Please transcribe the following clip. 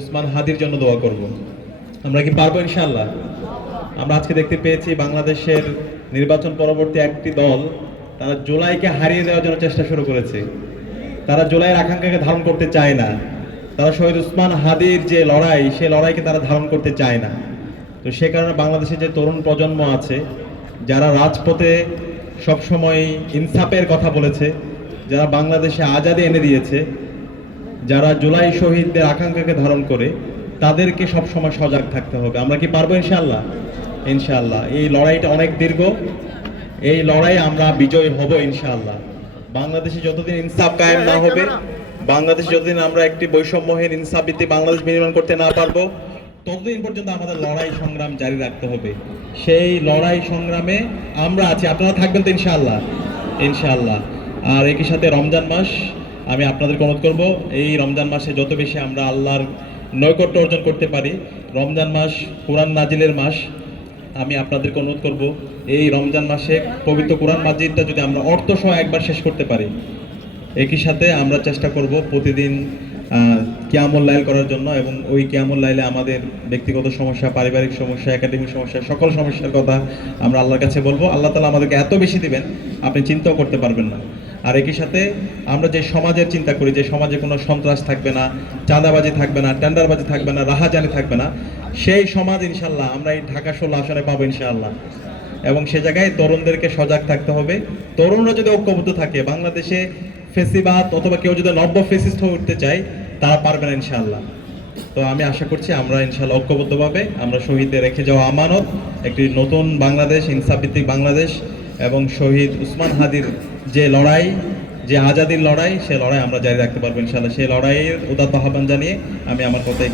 উসমান হাদির জন্য দোয়া করব। আমরা কি পারবো ইনশাআল্লাহ? আমরা আজকে দেখতে পেয়েছি বাংলাদেশের নির্বাচন পরবর্তী একটি দল তারা জুলাইকে হারিয়ে দেওয়ার জন্য চেষ্টা শুরু করেছে। তারা জুলাইয়ের আকাঙ্ক্ষাকে ধারণ করতে চায় না। তারা শহীদ উসমান হাদির যে লড়াই, সেই লড়াইকে তারা ধারণ করতে চায় না। তো সে কারণে বাংলাদেশে যে তরুণ প্রজন্ম আছে, যারা রাজপথে সবসময় ইনসাফের কথা বলেছে, যারা বাংলাদেশে আজাদি এনে দিয়েছে, যারা জুলাই শহীদদের আকাঙ্ক্ষাকে ধারণ করে, তাদেরকে সবসময় সজাগ থাকতে হবে। আমরা কি পারবো ইনশাআল্লাহ? ইনশাআল্লাহ। এই লড়াইটা অনেক দীর্ঘ, এই লড়াই আমরা বিজয়ী হব ইনশাআল্লাহ। বাংলাদেশে যতদিন ইনসাফ কায়েম না হবে, বাংলাদেশে যতদিন আমরা একটি বৈষম্যহীন ইনসাফ ভিত্তিক বাংলাদেশ বিনির্মাণ করতে না পারবো, ততদিন পর্যন্ত আমাদের লড়াই সংগ্রাম জারি রাখতে হবে। সেই লড়াই সংগ্রামে আমরা আছি, আপনারা থাকবেন তো ইনশাআল্লাহ? ইনশাআল্লাহ। আর একই সাথে রমজান মাস, আমি আপনাদেরকে অনুরোধ করব, এই রমজান মাসে যত বেশি আমরা আল্লাহর নৈকট্য অর্জন করতে পারি। রমজান মাস কোরআন নাজিলের মাস। আমি আপনাদেরকে অনুরোধ করব, এই রমজান মাসে পবিত্র কোরআন মাজিদটা যদি আমরা অর্থসহ একবার শেষ করতে পারি, একই সাথে আমরা চেষ্টা করব প্রতিদিন কিয়ামুল লাইল করার জন্য, এবং ওই কিয়ামুল লাইলে আমাদের ব্যক্তিগত সমস্যা, পারিবারিক সমস্যা, একাডেমিক সমস্যা, সকল সমস্যার কথা আমরা আল্লাহর কাছে বলবো। আল্লাহ তাআলা আমাদেরকে এত বেশি দিবেন আপনি চিন্তাও করতে পারবেন না। আর একই সাথে আমরা যে সমাজের চিন্তা করি, যে সমাজে কোনো সন্ত্রাস থাকবে না, চাঁদাবাজি থাকবে না, টেন্ডারবাজি থাকবে না, রাহাজানি থাকবে না, সেই সমাজ ইনশাআল্লাহ আমরা এই ঢাকা 16 আসনে পাবো ইনশাআল্লাহ। এবং সে জায়গায় তরুণদেরকে সজাগ থাকতে হবে। তরুণরা যদি ঐক্যবদ্ধ থাকে, বাংলাদেশে ফেসিবাদ অথবা কেউ যদি নব্য ফেসিস্ট হয়ে উঠতে চায়, তারা পারবে না ইনশাআল্লাহ। তো আমি আশা করছি আমরা ইনশাআল্লাহ ঐক্যবদ্ধভাবে আমরা শহীদদের রেখে যাওয়া আমানত, একটি নতুন বাংলাদেশ, ইনসাফ ভিত্তিক বাংলাদেশ, এবং শহীদ উসমান হাদির যে লড়াই, যে আজাদির লড়াই, সে লড়াই আমরা জারি রাখতে পারবো ইনশাআল্লাহ। সেই লড়াইয়ের উদাত্ত আহ্বান জানিয়ে আমি আমার কথাই